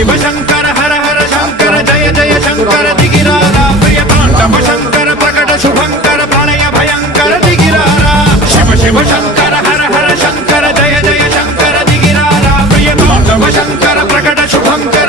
शिव शंकर हर हर शंकर जय जय शंकर दिगिरारा प्रिय तांडव शंकर प्रकट शुभंकर प्रणय भयंकर दिगिरारा शिव शिव शंकर हर हर शंकर जय जय शंकर दिगिरारा प्रिय तांडव शंकर प्रकट शुभंकर